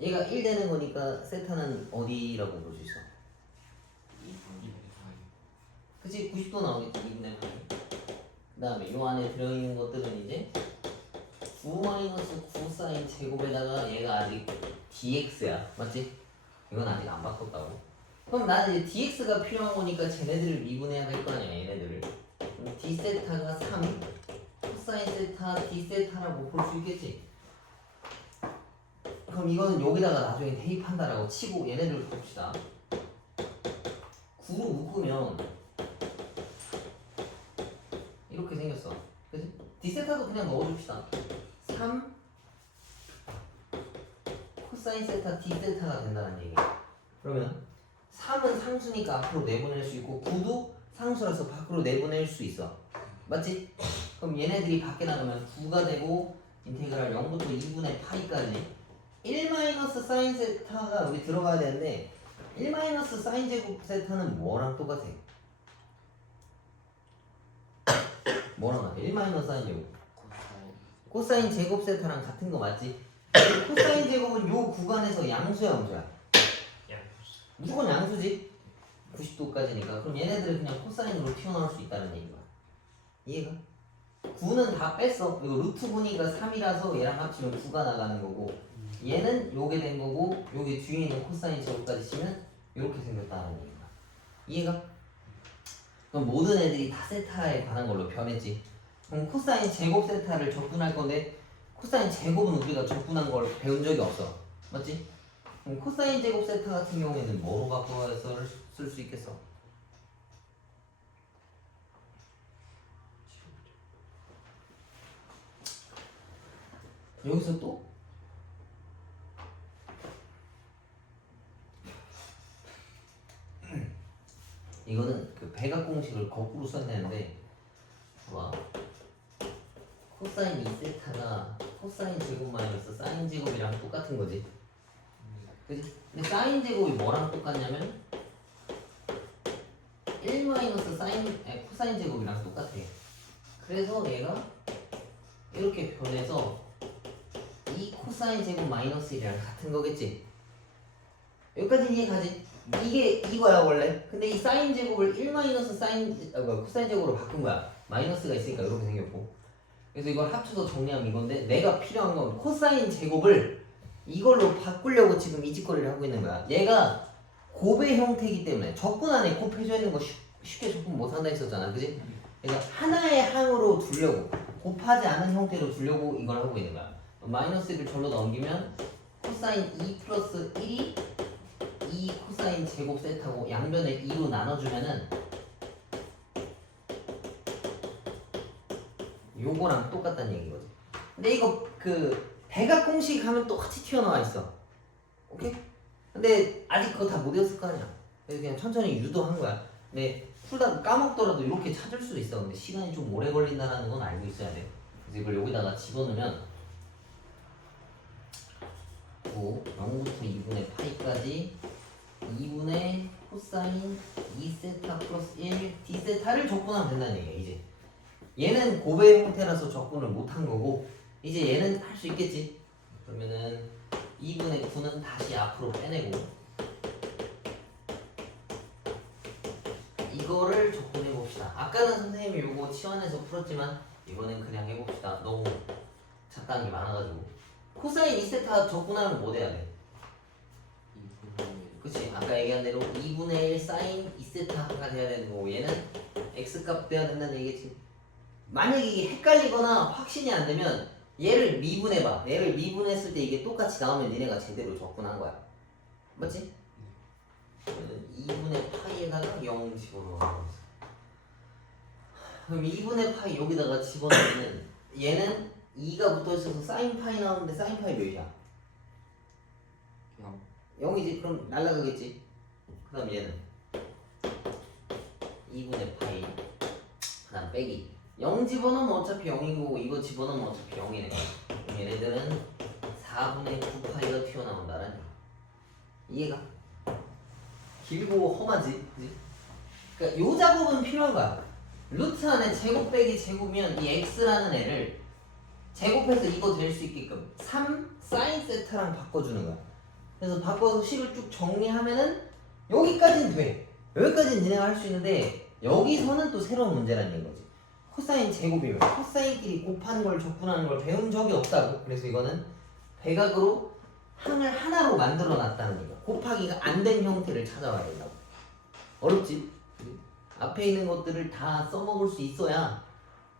얘가 1 되는 거니까 세타는 어디라고 볼 수 있어? 2분. 그치? 90도 나오겠지. 2분의 8. 그 다음에 요 안에 들어있는 것들은 이제 9-9 사인 제곱에다가 얘가 아직 dx야. 맞지? 이건 아직 안 바꿨다고. 그럼 나는 이제 dx가 필요한 거니까 쟤네들을 미분해야 될 거 아니야. 얘네들을. 그럼 d 세타가 3 코사인 세타 d 세타라고 볼 수 있겠지. 그럼 이거는 여기다가 나중에 대입한다라고 치고 얘네들 봅시다. 9로 묶으면 이렇게 생겼어. 그치? d 세타도 그냥 넣어줍시다. 3 코사인 세타 d 세타가 된다는 얘기야. 그러면 3은 상수니까 앞으로 내보낼 수 있고 9도 상수라서 밖으로 내보낼 수 있어. 맞지? 그럼 얘네들이 밖에 나가면 9가 되고 인테그랄 0부터 2분의 파이까지 1 사인 세타가 여기 들어가야 되는데 1 사인 제곱 세타는 뭐랑 똑같아? 뭐랑 같아? 1 사인 제곱 코사인. 코사인 제곱 세타랑 같은 거 맞지? 코사인 제곱은 요 구간에서 양수야 음수야? 야. 무조건 양수지? 90도까지니까. 그럼 얘네들은 그냥 코사인으로 튀어나올 수 있다는 얘기야. 이해가? 9는 다 뺐어. 이거 루트 보니까 3이라서 얘랑 합치면 9가 나가는 거고 얘는 요게 된 거고 요게 뒤에 있는 코사인 제곱까지 치면 이렇게 생겼다는 얘기야. 이해가? 그럼 모든 애들이 다 세타에 관한 걸로 변했지. 그럼 코사인 제곱 세타를 적분할 건데 코사인 제곱은 우리가 적분한 걸 배운 적이 없어. 맞지? 그럼 코사인 제곱 세타 같은 경우에는 뭐로 바꿔서 쓸 수 있겠어? 여기서 또 이거는 그 배각 공식을 거꾸로 썼는데 봐. 코사인 2세타가 코사인 제곱 마이너스 사인 제곱이랑 똑같은 거지. 그지? 근데 사인 제곱이 뭐랑 똑같냐면 1 코사인 제곱이랑 똑같아. 그래서 얘가 이렇게 변해서 이 코사인 코사인 제곱 마이너스 1이랑 같은 거겠지. 여기까지 이해가지? 이게 이거야 원래. 근데 이 사인 제곱을 1 마이너스 코사인 제곱으로 바꾼 거야. 마이너스가 있으니까 이렇게 생겼고. 그래서 이걸 합쳐서 정리하면 이건데 내가 필요한 건 코사인 제곱을 이걸로 바꾸려고 지금 이 짓거리를 하고 있는 거야. 얘가 곱의 형태이기 때문에 적분 안에 곱해져 있는 거 쉽게 적분 못 한다 했었잖아, 그지? 그러니까 하나의 항으로 두려고 곱하지 않은 형태로 두려고 이걸 하고 있는 거야. 마이너스를 절로 넘기면 코사인 2 플러스 1이 2 코사인 제곱 세타고 양변을 2로 나눠주면은 요거랑 똑같다는 얘기거든. 근데 이거 그 대각 공식 하면 똑같이 튀어나와 있어. 오케이? 근데 아직 그거 다 못 외웠을 거 아니야. 그래서 그냥 천천히 유도한 거야. 근데 풀다 까먹더라도 이렇게 찾을 수도 있어. 근데 시간이 좀 오래 걸린다는 건 알고 있어야 돼. 그래서 이걸 여기다가 집어넣으면 0부터 2분의 파이까지 2분의 코사인 2세타 플러스 1 d세타를 적분하면 된다는 얘기야. 이제 얘는 곱의 형태라서 적분을 못한 거고 이제 얘는 할 수 있겠지. 그러면은 2분의 9는 다시 앞으로 빼내고 이거를 적분해 봅시다. 아까는 선생님이 요거 치환해서 풀었지만 이번엔 그냥 해봅시다. 너무 잡다한 게 많아가지고 코사인 2세타 적분하면 뭐 돼야 돼? 2분의 1. 그치? 아까 얘기한 대로 2분의 1 사인 2세타가 돼야 되는 거고 얘는 x값 돼야 된다는 얘기지. 만약에 이게 헷갈리거나 확신이 안 되면 얘를 미분해봐. 얘를 미분했을 때 이게 똑같이 나오면 니네가 제대로 적분한 거야. 맞지? 2분의 파이에다가 0 집어넣어. 그럼 2분의 파이 여기다가 집어넣으면 얘는 2가 붙어있어서 사인 파이 나오는데 사인 파이 몇이야? 0. 0이지? 그럼 날라가겠지? 그 다음 얘는 2분의 파이 그 다음 빼기 0 집어넣으면 어차피 0인 거고 이거 집어넣으면 어차피 0이네. 그럼 얘네들은 4분의 9파이가 튀어나온다라는 이해가? 길고 험하지? 그치? 그러니까 요 작업은 필요한 거야. 루트 안에 제곱 빼기 제곱이면 이 x라는 애를 제곱해서 이거 될 수 있게끔 3 사인 세타랑 바꿔주는 거야. 그래서 바꿔서 식을 쭉 정리하면은 여기까지는 돼. 여기까지는 니네가 할 수 있는데 여기서는 또 새로운 문제라는 거지. 코사인 제곱이면 코사인끼리 곱하는 걸 적분하는 걸 배운 적이 없다고. 그래서 이거는 대각으로 항을 하나로 만들어 놨다는 얘기야. 곱하기가 안 된 형태를 찾아와야 된다고. 어렵지? 앞에 있는 것들을 다 써먹을 수 있어야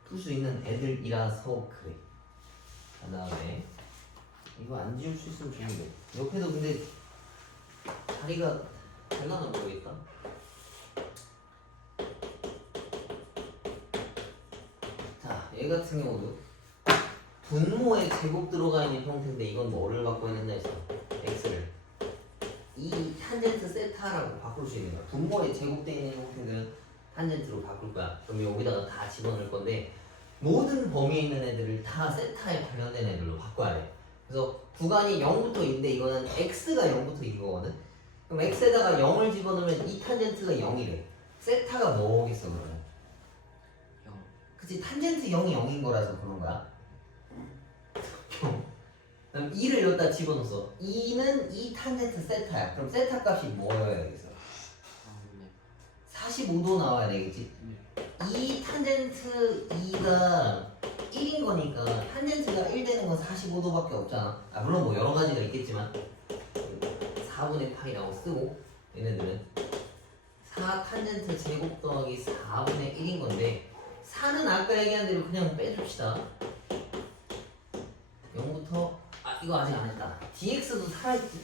풀 수 있는 애들이라서 그래. 그 다음에 이거 안 지울 수 있으면 좋은데 옆에도 근데 자리가 될라나 모르겠다. 자, 얘 같은 경우도 분모에 제곱 들어가 있는 형태인데 이건 뭐를 바꿔야 된다 했어? x를 이 탄젠트 세타라고 바꿀 수 있는 거야. 분모에 제곱되어 있는 형태는 탄젠트로 바꿀 거야. 그럼 여기다가 다 집어넣을 건데 모든 범위에 있는 애들을 다 세타에 관련된 애들로 바꿔야 돼. 그래서 구간이 0부터 2인데 이거는 x가 0부터 2 거거든. 그럼 x에다가 0을 집어넣으면 이 탄젠트가 0이래. 세타가 뭐겠어 그러면? 0. 그치, 탄젠트 0이 0인 거라서 그런 거야. 0. 그럼 2를 여기다 집어넣었어. 2는 2 탄젠트 세타야. 그럼 세타 값이 뭐여야 되겠어? 45도 나와야 되겠지? 2 탄젠트 2가 1인 거니까 탄젠트가 1 되는 건 45도밖에 없잖아. 아, 물론 뭐 여러 가지가 있겠지만 4분의 파이라고 쓰고 얘네들은 4 탄젠트 제곱 더하기 4분의 1인 건데 4는 아까 얘기한 대로 그냥 빼줍시다. 0부터 이거 아직 안 했다. dx도 살아있지?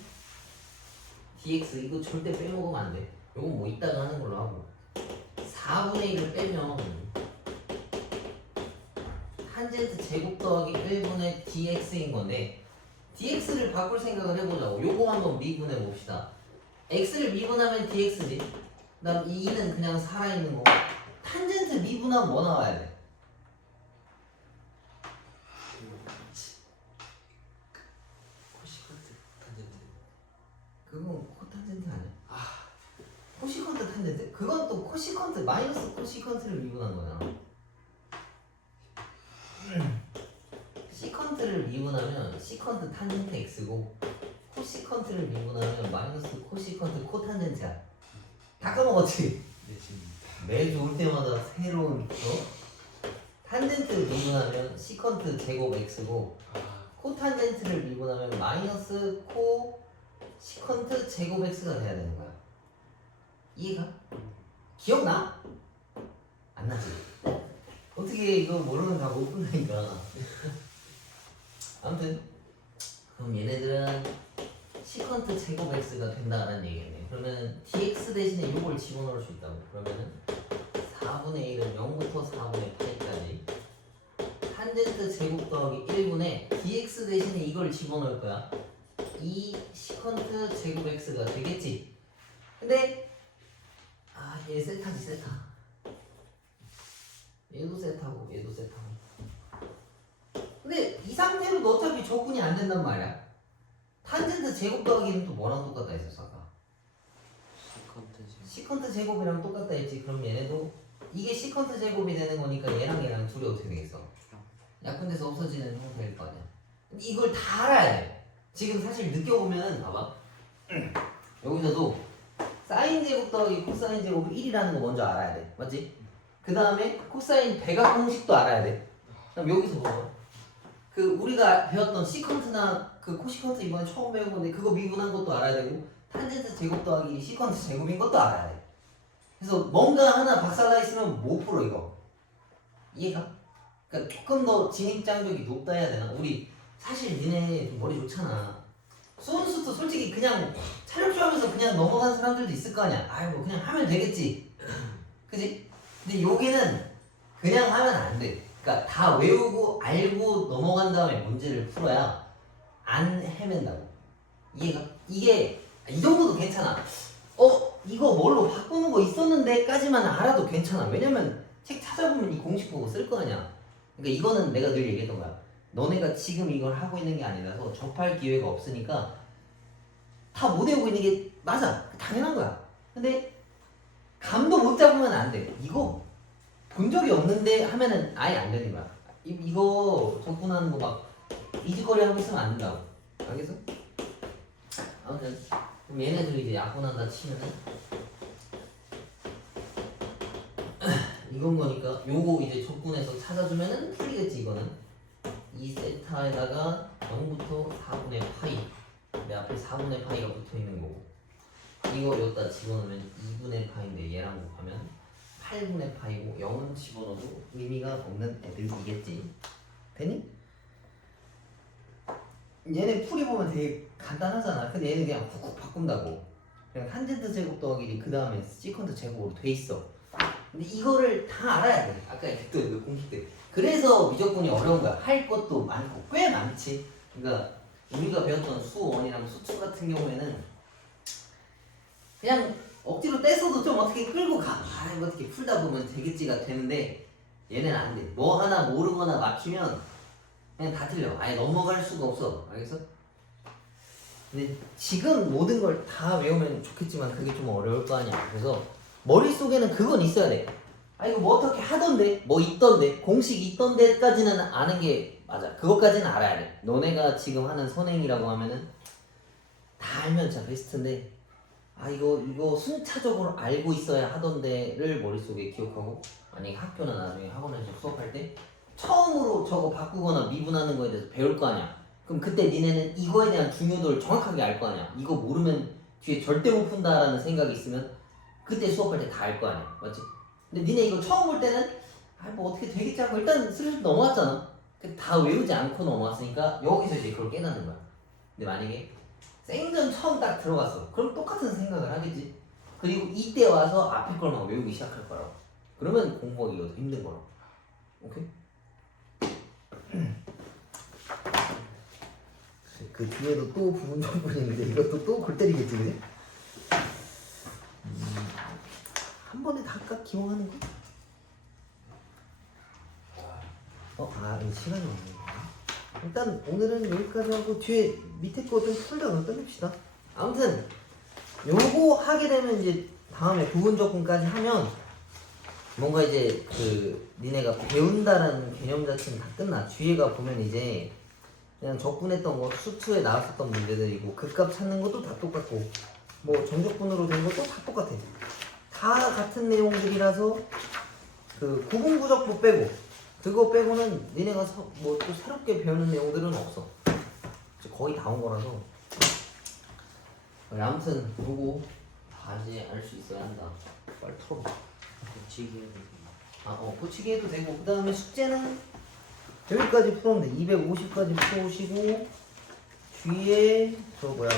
dx 이거 절대 빼먹으면 안 돼. 요건 뭐 이따가 하는 걸로 하고 4분의 1을 빼면 탄젠트 제곱 더하기 1분의 dx인 건데 dx를 바꿀 생각을 해보자고. 요거 한번 미분해 봅시다. x를 미분하면 dx지. 그 다음 2는 그냥 살아있는 거. 탄젠트 미분하면 뭐 나와야 돼? 코시컨트 탄젠트. 그건 코탄젠트 아니야? 코시컨트 탄젠트? 그건 또 코시컨트 마이너스 코시컨트를 미분한 거잖아. 시컨트를 미분하면 시컨트 탄젠트 x고 코시컨트를 미분하면 마이너스 코시컨트 코탄젠트야. 다 까먹었지? 네 지금 매주 올 때마다 새로운 탄젠트를 미분하면 시컨트 제곱 x고 코탄젠트를 미분하면 마이너스 코 시컨트 제곱 x가 돼야 되는 거야. 이해가? 기억나? 안 나지? 어떻게 이거 모르면 다 못 본다니까. 아무튼 그럼 얘네들은 시컨트 제곱 x가 된다는 얘기네. 그러면 dx 대신에 이걸 집어넣을 수 있다고. 그러면은 4분의 1은 0부터 4분의 파이까지 탄젠트 제곱 더하기 1분의 dx 대신에 이걸 집어넣을 거야. 이 시컨트 제곱 x가 되겠지. 근데 얘 세타지 세타. 얘도 세타고 얘도 세타고. 근데 이 상태로도 어차피 적분이 안 된단 말이야. 탄젠트 제곱 더하기는 또 뭐랑 똑같다 했었어 아까? 시컨트 제곱이랑 똑같다 했지. 그럼 얘네도 이게 시컨트 제곱이 되는 거니까 얘랑 얘랑 둘이 어떻게 되겠어? 약분돼서 없어지는 형태일 거 아니야. 근데 이걸 다 알아야 돼. 지금 사실 느껴보면은 봐봐. 여기서도 사인 제곱 더하기 코사인 제곱이 1이라는 거 먼저 알아야 돼. 맞지? 그 다음에 코사인 배각 공식도 알아야 돼. 그럼 여기서 봐봐. 그 우리가 배웠던 시컨트나 그 코시컨트 이번에 처음 배운 건데 그거 미분한 것도 알아야 되고 탄젠트 제곱 더하기 시컨트 제곱인 것도 알아야 돼. 그래서 뭔가 하나 박살나 있으면 못 풀어 이거. 이해가? 그러니까 조금 더 진입장벽이 높다 해야 되나? 우리 사실 니네 좀 머리 좋잖아. 수원수도 솔직히 그냥 차력쇼하면서 그냥 넘어가는 사람들도 있을 거 아니야. 아이고 그냥 하면 되겠지. 그지? 근데 여기는 그냥 하면 안 돼. 그러니까 다 외우고 알고 넘어간 다음에 문제를 풀어야 안 헤맨다고. 이해가? 이게 이 정도도 괜찮아. 이거 뭘로 바꾸는 거 있었는데까지만 알아도 괜찮아. 왜냐면 책 찾아보면 이 공식 보고 쓸 거 아니야. 그러니까 이거는 내가 늘 얘기했던 거야. 너네가 지금 이걸 하고 있는 게 아니라서 접할 기회가 없으니까 다 못 외우고 있는 게 맞아. 당연한 거야. 근데 감도 못 잡으면 안 돼. 이거 본 적이 없는데 하면은 아예 안 되는 거야. 이거 접근하는 거 막 이직거리 하고 있으면 안 된다고. 알겠어? 아무튼 그럼 얘네들 이제 약분한다 치면은 이건 거니까 요거 이제 적분해서 찾아주면은 풀리겠지. 이거는 이 세타에다가 0부터 4분의 파이 내 앞에 4분의 파이가 붙어있는 거고 이거 여기다 집어넣으면 2분의 파인데 얘랑 곱하면 8분의 파이고 0은 집어넣어도 의미가 없는 애들이겠지. 되니? 얘네 풀이 보면 되게 간단하잖아. 근데 얘는 그냥 훅훅 바꾼다고. 그냥 탄젠트 제곱 더하기 그 다음에 시컨트 제곱으로 돼 있어. 근데 이거를 다 알아야 돼. 아까 얘기했던 그 공식 때. 그래서 미적분이 어려운 거야. 할 것도 많고 꽤 많지. 그러니까 우리가 배웠던 수1이랑 수2 같은 경우에는 그냥 억지로 떼서도 좀 어떻게 끌고 가. 이거 어떻게 풀다 보면 되겠지가 되는데 얘는 안 돼. 뭐 하나 모르거나 막히면 그냥 다 틀려. 아예 넘어갈 수가 없어. 알겠어? 근데 지금 모든 걸 다 외우면 좋겠지만 그게 좀 어려울 거 아니야. 그래서 머릿속에는 그건 있어야 돼. 이거 뭐 어떻게 하던데 뭐 있던데 공식 있던데까지는 아는 게 맞아. 그것까지는 알아야 돼. 너네가 지금 하는 선행이라고 하면은 다 알면 진짜 베스트인데 이거 순차적으로 알고 있어야 하던데를 머릿속에 기억하고 만약에 학교나 나중에 학원에서 수업할 때 처음으로 저거 바꾸거나 미분하는 거에 대해서 배울 거 아니야. 그럼 그때 니네는 이거에 대한 중요도를 정확하게 알 거 아니야. 이거 모르면 뒤에 절대 못 푼다라는 생각이 있으면 그때 수업할 때 다 알 거 아니야. 맞지? 근데 니네 이거 처음 볼 때는 뭐 어떻게 되겠지 하고 일단 슬슬 넘어왔잖아. 근데 다 외우지 않고 넘어왔으니까 여기서 이제 그걸 깨닫는 거야. 근데 만약에 생전 처음 딱 들어갔어. 그럼 똑같은 생각을 하겠지. 그리고 이때 와서 앞에 걸 막 외우기 시작할 거라고. 그러면 공부하기가 더 힘든 거라고. 오케이? 그 뒤에도 또 부분 부분이 있는데 이것도 또 골 때리겠지, 그지? 한 번에 다 기억하는 거? 이 시간이 없네. 일단 오늘은 여기까지 하고 뒤에 밑에 거 좀 풀다가 끝냅시다. 아무튼 요거 하게 되면 이제 다음에 부분 적분까지 하면 뭔가 이제 그 니네가 배운다라는 개념 자체는 다 끝나. 뒤에가 보면 이제 그냥 적분했던 거 수투에 나왔었던 문제들이고 극값 찾는 것도 다 똑같고 뭐 정적분으로 된 것도 다 똑같아. 다 같은 내용들이라서 그 구분구적부 빼고 그거 빼고는 니네가 뭐 또 새롭게 배우는 내용들은 없어. 거의 다 온 거라서. 아무튼 보고 다시 알 수 있어야 한다. 빨리 털어. 고치기. 고치기 해도 되고 그 다음에 숙제는 여기까지 풀으면 돼. 250까지 풀어오시고 뒤에 저 뭐야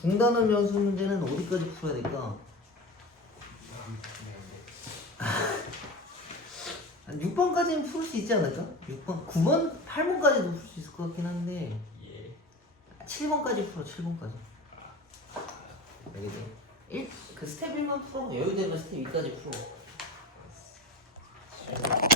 중단원 연수 문제는 어디까지 풀어야 될까? 한 6번까지는 풀 수 있지 않을까? 6번, 9번, 8번까지도 풀 수 있을 것 같긴 한데 예. 7번까지 풀어. 7번까지 알겠지? 그 스텝 1만 풀어. 여유되면 스텝 2까지 풀어.